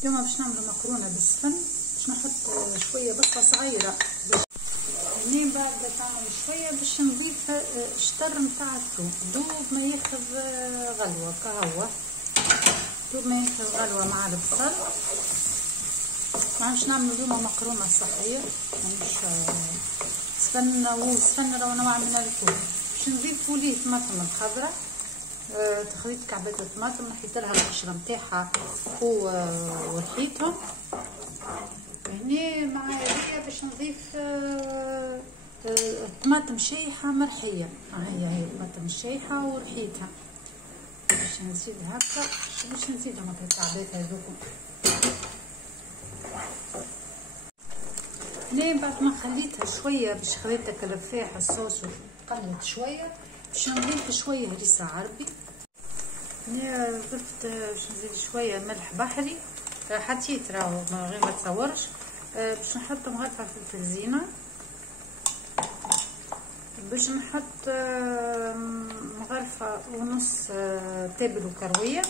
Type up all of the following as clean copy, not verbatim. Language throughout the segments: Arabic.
اليوم باش نعملو مكرونه بالسفن. باش نحط شويه بصله صغيره منين بعد تعمل شويه باش نضيف الشطر نتاع الثوم دوب ما ياخذ غلوه كهو، دوب ما ياخذ غلوه مع البصل. باش نعملو اليوم مكرونه صحيه مش سفن، وسفن راه نوع من الفول. باش نضيفو ليه طماطم الخضراء، تخليط كعبات الطماطم، نحيت لها القشره نتاعها ورحيتهم. هني مع هذيا باش نضيف طماطم شايحه مرحيه، هي طماطم شايحه ورحيتها. باش نزيد هكا، باش نزيدهم هكا الكعبات هذوكم. هنا بعد ما خليتها شويه، باش خليتها كلفاح الصوص وقلت شويه، باش نضيف شويه هريسه عربي. هنا ضفت باش نزيد شويه ملح بحري، حطيت راهو من غير ما تصورش. باش نحط مغرفه فلفل زينه، باش نحط مغرفه ونص تابل وكرويه،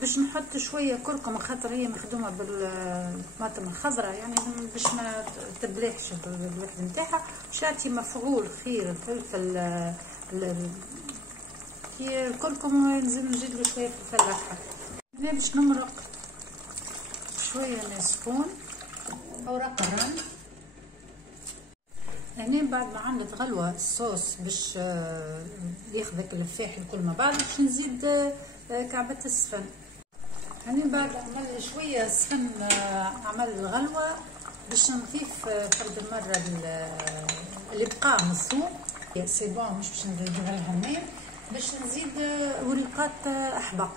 باش نحط شويه كركم خاطر هي مخدومه بالطماطم الخضراء، يعني باش ما تبلحش الوحده نتاعها. شاتي مفعول خير الفلفل كي الكركم نزيد له شويه فلفل احمر. هنا باش نمرق شويه مسكون اوراق الران. هنا بعد ما عملت غلوه الصوص باش ياخذ اللفاح الكل مع بعض، باش نزيد كعبه السفن. هنا بعد عمل شويه السفن، عمل الغلوه باش نضيف فرد المره اللي بقى من الثوم. سي بون مش باش نديرها لها ماء، باش نزيد ورقات احبق.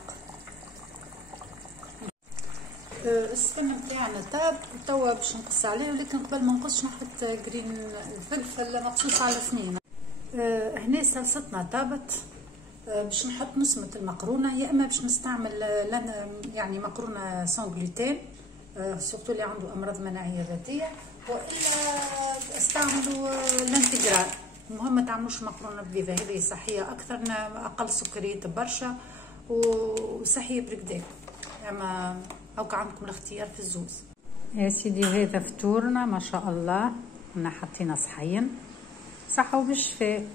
السفن نتاعنا طاب توا باش نقص عليه، ولكن قبل ما نقص نحط جرين الفلفل مقصوص على سنينه. هنا صلصتنا طابت، باش نحط نسمة المقرونه، يا اما باش نستعمل يعني مقرونه سون غلوتين، سورتو اللي عنده امراض مناعيه ذاتيه، والا استعملوا الانتجرال. المهم ما تعملوش مقرونه بليفه، هذه صحيه اكثر، اقل سكريات برشا وصحيه بالكدا. اما هاكا عندكم الاختيار في الزوز. يا سيدي هذا فطورنا ما شاء الله، كنا حاطين صحين صحه وبالشفاء.